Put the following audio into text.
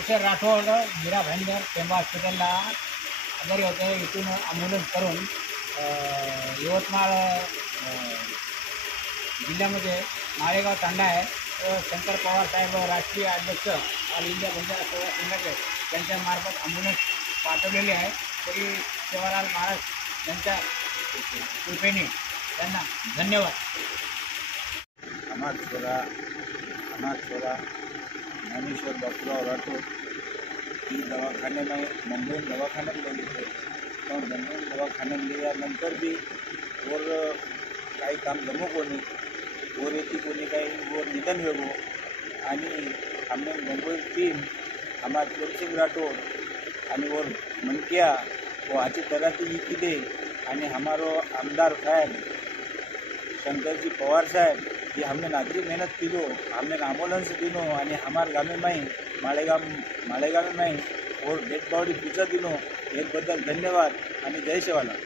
ज्ञानेश्वर राठोड मीरा भाईंदर टेंबा हॉस्पिटलला आजारी होते. इथून ॲम्ब्युलन्स करून यवतमाळ जिल्ह्यामध्ये माळेगाव तांडा आहे. शंकर पवार साहेब राष्ट्रीय अध्यक्ष ऑल इंडिया बंजारा सेवा संघाचे त्यांच्यामार्फत ॲम्ब्युलन्स पाठवलेली आहे. तरी सेवालाल महाराज यांच्या कृपेने त्यांना धन्यवाद. हमारा छोरा ज्ञानेश्वर बापूराव राठोड की दवाखाने में मुंबई दवाखाने में ले गए. तो मुंबई दवाखाने में लियानंतर भी और काही काम जमो कोणी और येते कोणी काही और निधन वेगो आणि हमने मुंबई टीम हमारे प्रेमसिंग राठोड आणि और मनकिया वो आची तराती किदे आणि हमारो आमदार साहेब शंकरजी पवार साहेब ये हमने नागरिक मेहनत की दो हमने एम्बुलेंस दिनो आणि हमारे गाँव में माळेगाव में और डेड बॉडी पूजा दिनो एक बदल धन्यवाद आणि जय शिवालाल.